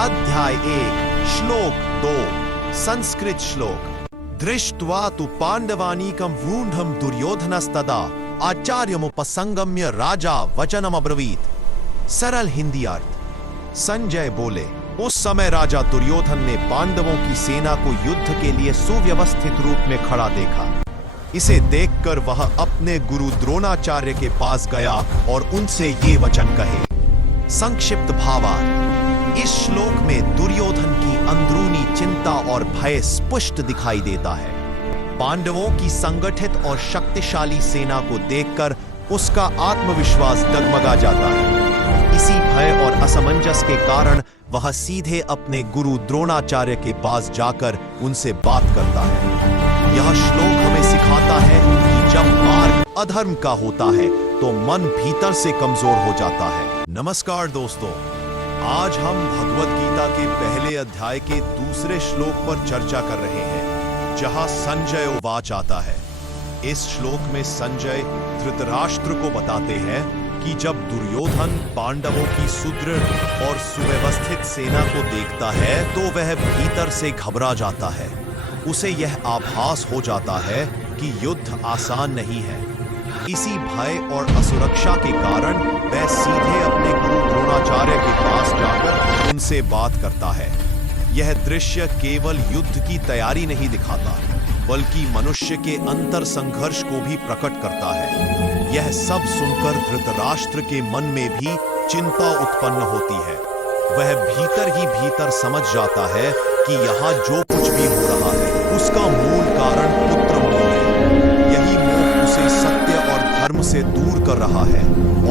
अध्याय 1 श्लोक 2 संस्कृत श्लोक। दृष्ट्वा तु पांडवानीकं वूढ़ं दुर्योधनस्तदा आचार्यमुपसंगम्य राजा वचनमब्रवीत। सरल हिंदी अर्थ। संजय बोले, उस समय राजा दुर्योधन ने पांडवों की सेना को युद्ध के लिए सुव्यवस्थित रूप में खड़ा देखा। इसे देखकर वह अपने गुरु द्रोणाचार्य के पास गया और उनसे ये वचन कहे। संक्षिप्त भावार्थ। इस श्लोक में दुर्योधन की अंदरूनी चिंता और भय स्पष्ट दिखाई देता है। पांडवों की संगठित और शक्तिशाली सेना को देखकर उसका आत्मविश्वास डगमगा जाता है। इसी भय और असमंजस के कारण वह सीधे अपने गुरु द्रोणाचार्य के पास जाकर उनसे बात करता है। यह श्लोक हमें सिखाता है कि जब मार्ग अधर्म का होता है तो मन भीतर से कमजोर हो जाता है। नमस्कार दोस्तों, आज हम भगवत गीता के पहले अध्याय के दूसरे श्लोक पर चर्चा कर रहे हैं, जहां संजय उवाच आता है। इस श्लोक में संजय धृतराष्ट्र को बताते हैं कि जब दुर्योधन पांडवों की सुदृढ़ और सुव्यवस्थित सेना को देखता है तो वह भीतर से घबरा जाता है। उसे यह आभास हो जाता है कि युद्ध आसान नहीं है। इसी भय और असुरक्षा के कारण वह सीधे अपने गुरु द्रोणाचार्य के पास जाकर उनसे बात करता है। यह दृश्य केवल युद्ध की तैयारी नहीं दिखाता, बल्कि मनुष्य के अंतर संघर्ष को भी प्रकट करता है। यह सब सुनकर धृतराष्ट्र के मन में भी चिंता उत्पन्न होती है। वह भीतर ही भीतर समझ जाता है कि यहाँ जो कुछ भी हो रहा है उसका मूल कारण पुत्र मोह है। यही मोह उसे सत्य और धर्म से दूर कर रहा है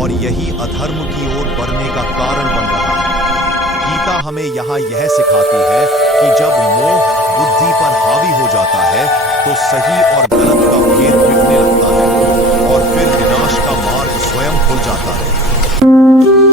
और यही अधर्म की ओर बढ़ने का कारण बन रहा है। गीता हमें यहाँ यह सिखाती है कि जब मोह बुद्धि पर हावी हो जाता है तो सही और गलत का भेद मिटने लगता है और फिर विनाश का मार्ग स्वयं खुल जाता है।